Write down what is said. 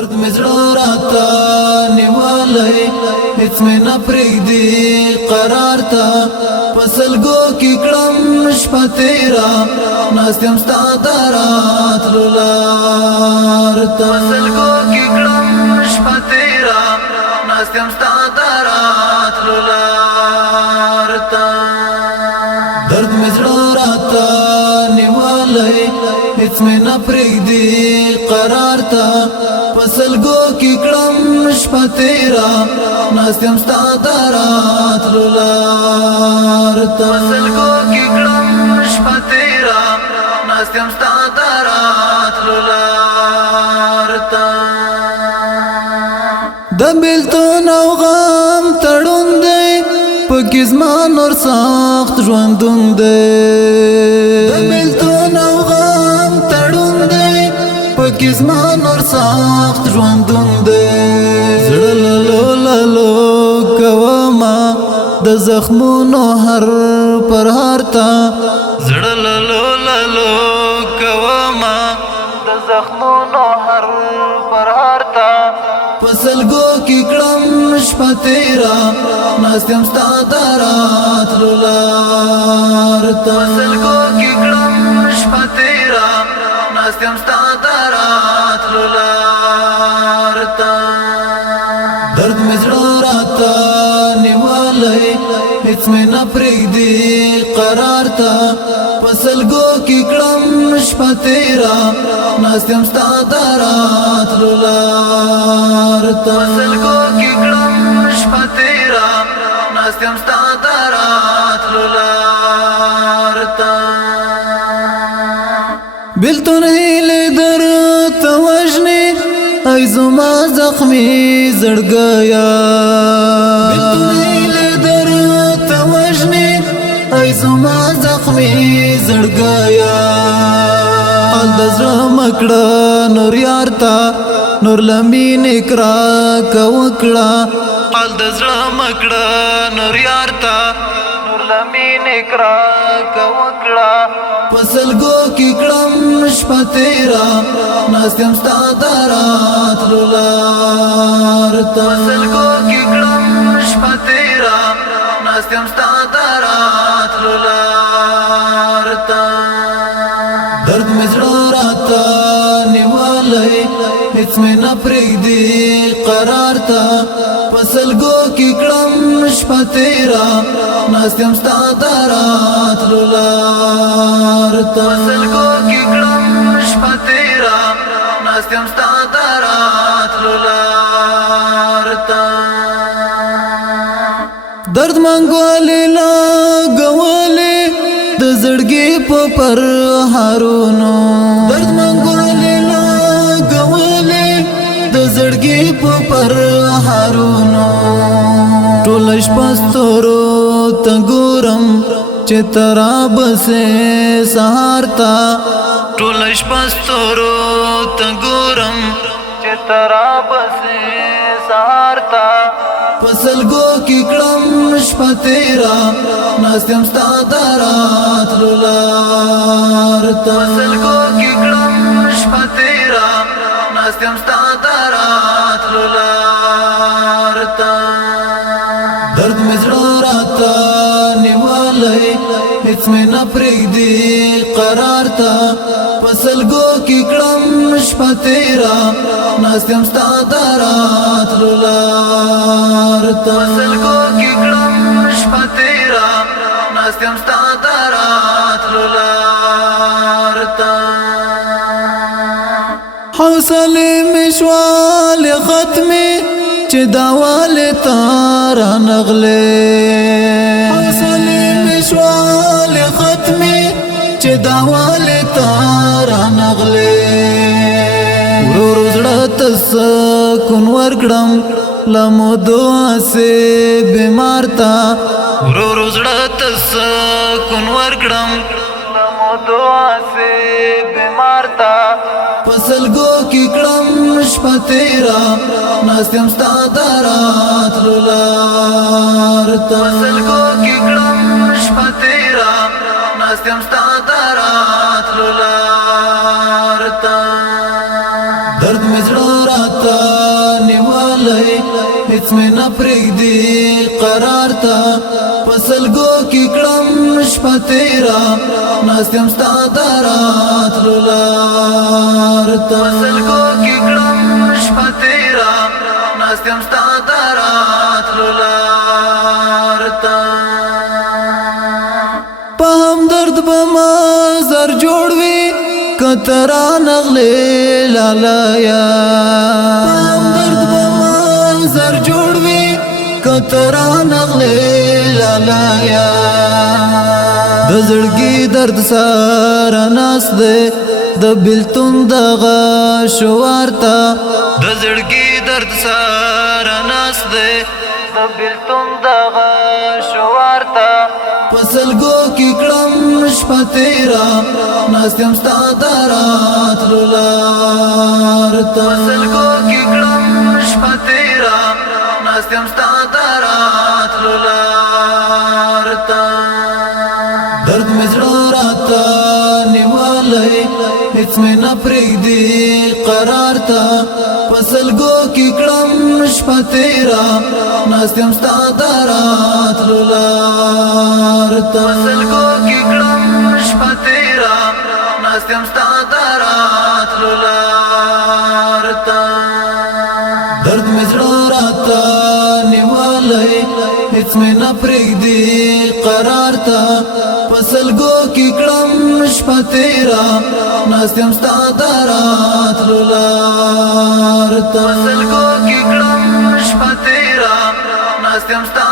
درد می زړه راته نیولای هیڅ می نه پرېږدي قرار ته پسلګو کې کړم شپه تیرا ناست یم ستا د راتلو لار ته پسلګو کې کړم شپه تیرا ناست یم ستا د راتلو لار ته درد می زړه راته نیولای هیڅ می نه پرېږدي قرار ته پسلګو کې کړم شپه تیرا ناست یم ستا د راتلو لار ته پسلګو کې کړم شپه تیرا ناست یم ستا د راتلو لار ته د بیلتون او غم تړون دی پکې زما نور سخت ژوندون دی د بیلتون او غم تړون دی پکې زما نور سخت ژوندون دی زړه للو للو کوما د زخمونو هر پر هر تا زړه للو للو کوما د زخمونو هر پر هر تا پسلګو کې کړم شپه تیرا ناست یم ستا د راتلو لار ته پسلګو کې کړم شپه تیرا ناست یم ستا د راتلو لار ته درد می زړه راته نیولای هیڅ می نه پرېږدي قرار ته پسلګو کې کړم شپه تیرا ناست یم ستا د راتلو لار ته پسلګو کې کړم شپه تیرا ناست یم ستا د راتلو لار ته بیلتون هیلې درته وژنې ای زما زخمي زړګیا بیلتون هیلې درته وژنې ای زما زخمي زړګیا حال د زړه مکړه نور یار تا نور لمین اکرا کوکړه حال د زړه مکړه نور یار تا نور لمین اکرا کوکړه پسلګو کې کړم شپه تیرا ناست یم ستا د راتلو لار ته پسلګو کې کړم شپه تیرا ناست یم ستا د راتلو لار ته درد می زړه راته نیولای هیڅ می نه پرېږدي قرار ته پسلګو کې کړم شپه تیرا ناست یم ستا د راتلو لار ته پسلګو کې کړم شپه تیرا ناست یم ستا د راتلو لار ته درد منګولې لګولې د زړګي په پر هارونو درد منګولې لګولې د زړګي په پر هارونو ټول شپه ستورو ته ګورم چې ترا بسې سهار تا ټول شپه ستورو ته ګورم چې ترا بسې سهار تا پسلګو کې کړم شپه تیرا ناست یم ستا د راتلو لار ته پسلګو کې کړم شپه تیرا ناست یم ستا د راتلو لار ته درد می زړه راته نیولای هیڅ می نه پرېږدي قرار ته پسلګو کې کړم شپه تیرا ناست یم ستا د راتلو لار ته پسلګو کې کړم شپه تیرا ناست یم ستا د راتلو لار ته حوصلې مې شوالې ختمې چې داوالې تارا نغلې حوصلې مې شوالې ختمې چې داوالې تارا نغلې ورور زړه ته سکون ورکړم لمو دعا سے بیمار تا ورور زړه ته سکون ورکړم لمو دعا سے بیمار تا پسلګو کې کړم شپه تیرا ناست یم ستا د راتلو لار ته پسلګو کې کړم شپه تیرا ناست یم ستا د راتلو لار ته درد می زړه راته هیڅ مې نه پرېږدي قرار ته پسلګو کې کړم شپه تیرا ناست یم ستا د راتلو لار ته پسلګو کې کړم شپه تیرا ناست یم ستا د راتلو لار ته په همدرد به ما زر جوړ وي کترا نغلې لالایا په همدرد به ما زر جوړ وي کترا نغلې لالایا د زړګي درد سره ناس دې د بلتون دغه شوار ته د زړګي درد سره ناس دې د بلتون دغه شوار ته پسلګو کې کړم شپه تیرا ناست یم ستا د راتلو لار ته پسلګو کې کړم شپه تیرا ناست یم ستا د راتلو لار ته درد مې زړه راته نیولی هیڅ مې نه پرېږدي قرار ته پسلګو کې کړم شپه تیرا ناست یم ستا د راتلو لار ته پسلګو کې کړم شپه تیرا ناست یم ستا د راتلو لار ته درد مې زړه راته نیولی هیڅ مې نه پرېږدي قرار ته پسلګو کې کړم شپه تیرا ناست یم ستا د راتلو لار ته پسلګو کې کړم شپه تیرا ناست یم ستا